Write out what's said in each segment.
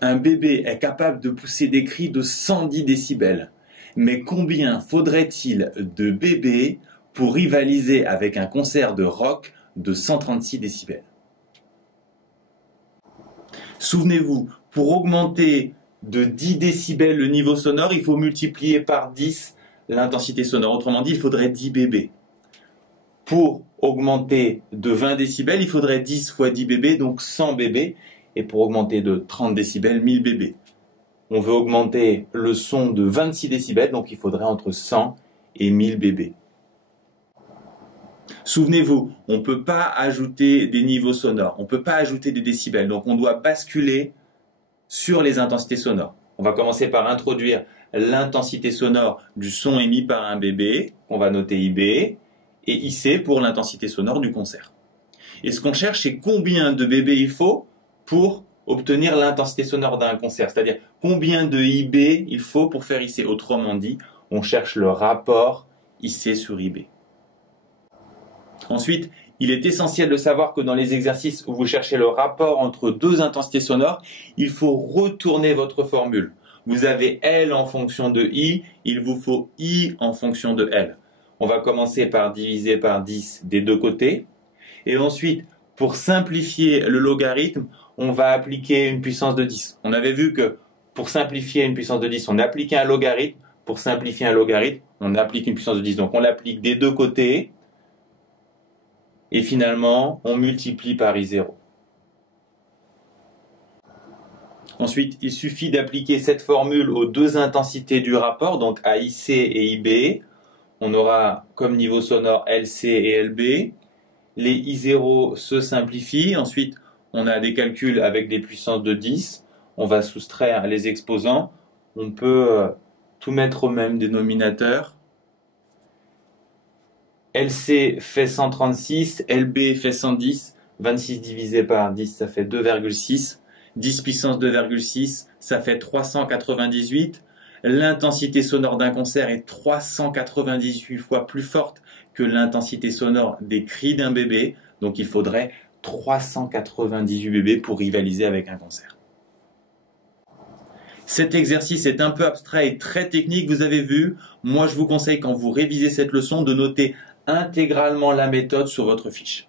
un bébé est capable de pousser des cris de 110 décibels. Mais combien faudrait-il de bébés pour rivaliser avec un concert de rock de 136 décibels? Souvenez-vous, pour augmenter de 10 décibels le niveau sonore, il faut multiplier par 10 l'intensité sonore. Autrement dit, il faudrait 10 bébés. Pour augmenter de 20 décibels, il faudrait 10 fois 10 bébés, donc 100 bébés. Et pour augmenter de 30 décibels, 1000 bébés. On veut augmenter le son de 26 décibels, donc il faudrait entre 100 et 1000 bébés. Souvenez-vous, on ne peut pas ajouter des niveaux sonores, on ne peut pas ajouter des décibels, donc on doit basculer sur les intensités sonores. On va commencer par introduire l'intensité sonore du son émis par un bébé, qu'on va noter IB, et IC pour l'intensité sonore du concert. Et ce qu'on cherche, c'est combien de bébés il faut pour obtenir l'intensité sonore d'un concert, c'est-à-dire combien de IB il faut pour faire IC. Autrement dit, on cherche le rapport IC sur IB. Ensuite, il est essentiel de savoir que dans les exercices où vous cherchez le rapport entre deux intensités sonores, il faut retourner votre formule. Vous avez L en fonction de I, il vous faut I en fonction de L. On va commencer par diviser par 10 des deux côtés. Et ensuite, pour simplifier le logarithme, on va appliquer une puissance de 10. On avait vu que pour simplifier une puissance de 10, on appliquait un logarithme. Pour simplifier un logarithme, on applique une puissance de 10. Donc on l'applique des deux côtés. Et finalement, on multiplie par I0. Ensuite, il suffit d'appliquer cette formule aux deux intensités du rapport, donc à IC et IB. On aura comme niveau sonore LC et LB. Les I0 se simplifient. Ensuite, on a des calculs avec des puissances de 10. On va soustraire les exposants. On peut tout mettre au même dénominateur. LC fait 136, LB fait 110. 26 divisé par 10, ça fait 2,6. 10 puissance 2,6, ça fait 398. L'intensité sonore d'un concert est 398 fois plus forte que l'intensité sonore des cris d'un bébé. Donc il faudrait 398 bébés pour rivaliser avec un concert. Cet exercice est un peu abstrait et très technique, vous avez vu. Moi, je vous conseille, quand vous révisez cette leçon, de noter intégralement la méthode sur votre fiche.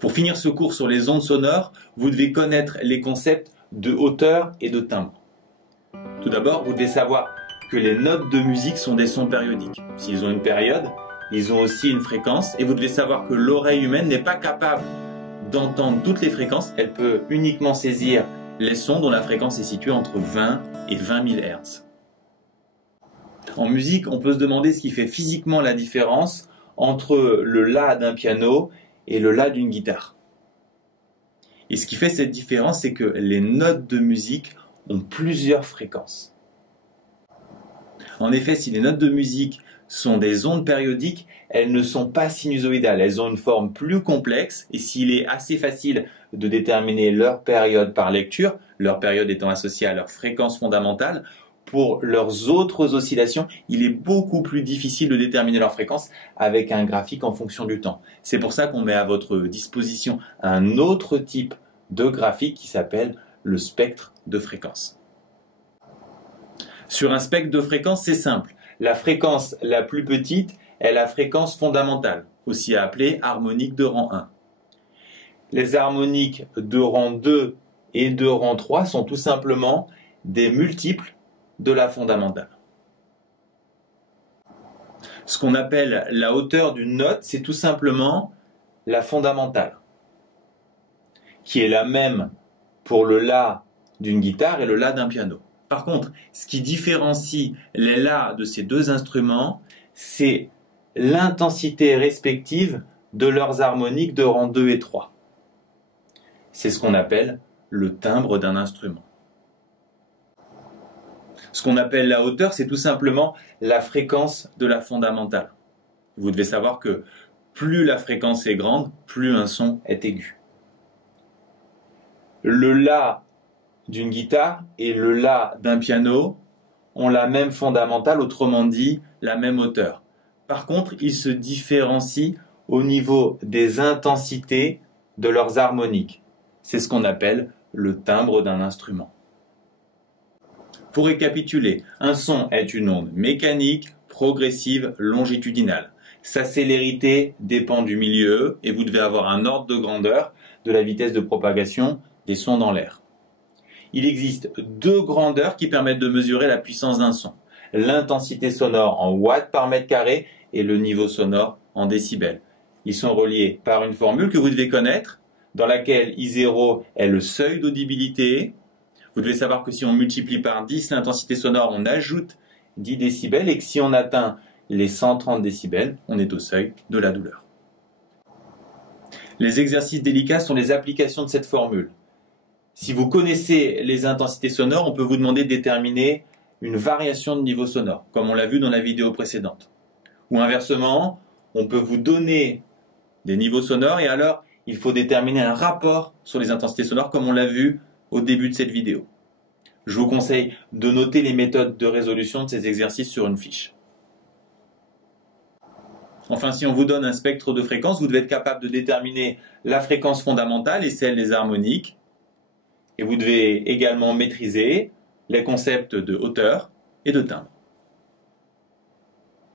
Pour finir ce cours sur les ondes sonores, vous devez connaître les concepts de hauteur et de timbre. Tout d'abord, vous devez savoir que les notes de musique sont des sons périodiques. S'ils ont une période, ils ont aussi une fréquence. Et vous devez savoir que l'oreille humaine n'est pas capable d'entendre toutes les fréquences. Elle peut uniquement saisir les sons dont la fréquence est située entre 20 et 20 000 Hz. En musique, on peut se demander ce qui fait physiquement la différence entre le La d'un piano et le La d'une guitare. Et ce qui fait cette différence, c'est que les notes de musique ont plusieurs fréquences. En effet, si les notes de musique sont des ondes périodiques, elles ne sont pas sinusoïdales, elles ont une forme plus complexe, et s'il est assez facile de déterminer leur période par lecture, leur période étant associée à leur fréquence fondamentale, pour leurs autres oscillations, il est beaucoup plus difficile de déterminer leur fréquence avec un graphique en fonction du temps. C'est pour ça qu'on met à votre disposition un autre type de graphique qui s'appelle le spectre de fréquence. Sur un spectre de fréquence, c'est simple. La fréquence la plus petite est la fréquence fondamentale, aussi appelée harmonique de rang 1. Les harmoniques de rang 2 et de rang 3 sont tout simplement des multiples de la fondamentale. Ce qu'on appelle la hauteur d'une note, c'est tout simplement la fondamentale, qui est la même pour le La d'une guitare et le La d'un piano. Par contre, ce qui différencie les La de ces deux instruments, c'est l'intensité respective de leurs harmoniques de rang 2 et 3. C'est ce qu'on appelle le timbre d'un instrument. Ce qu'on appelle la hauteur, c'est tout simplement la fréquence de la fondamentale. Vous devez savoir que plus la fréquence est grande, plus un son est aigu. Le La d'une guitare et le La d'un piano ont la même fondamentale, autrement dit la même hauteur. Par contre, ils se différencient au niveau des intensités de leurs harmoniques. C'est ce qu'on appelle le timbre d'un instrument. Pour récapituler, un son est une onde mécanique, progressive, longitudinale. Sa célérité dépend du milieu et vous devez avoir un ordre de grandeur de la vitesse de propagation des sons dans l'air. Il existe deux grandeurs qui permettent de mesurer la puissance d'un son. L'intensité sonore en watts par mètre carré et le niveau sonore en décibels. Ils sont reliés par une formule que vous devez connaître, dans laquelle I0 est le seuil d'audibilité. Vous devez savoir que si on multiplie par 10 l'intensité sonore, on ajoute 10 décibels et que si on atteint les 130 décibels, on est au seuil de la douleur. Les exercices délicats sont les applications de cette formule. Si vous connaissez les intensités sonores, on peut vous demander de déterminer une variation de niveau sonore, comme on l'a vu dans la vidéo précédente. Ou inversement, on peut vous donner des niveaux sonores et alors il faut déterminer un rapport sur les intensités sonores, comme on l'a vu au début de cette vidéo. Je vous conseille de noter les méthodes de résolution de ces exercices sur une fiche. Enfin, si on vous donne un spectre de fréquences, vous devez être capable de déterminer la fréquence fondamentale et celle des harmoniques. Et vous devez également maîtriser les concepts de hauteur et de timbre.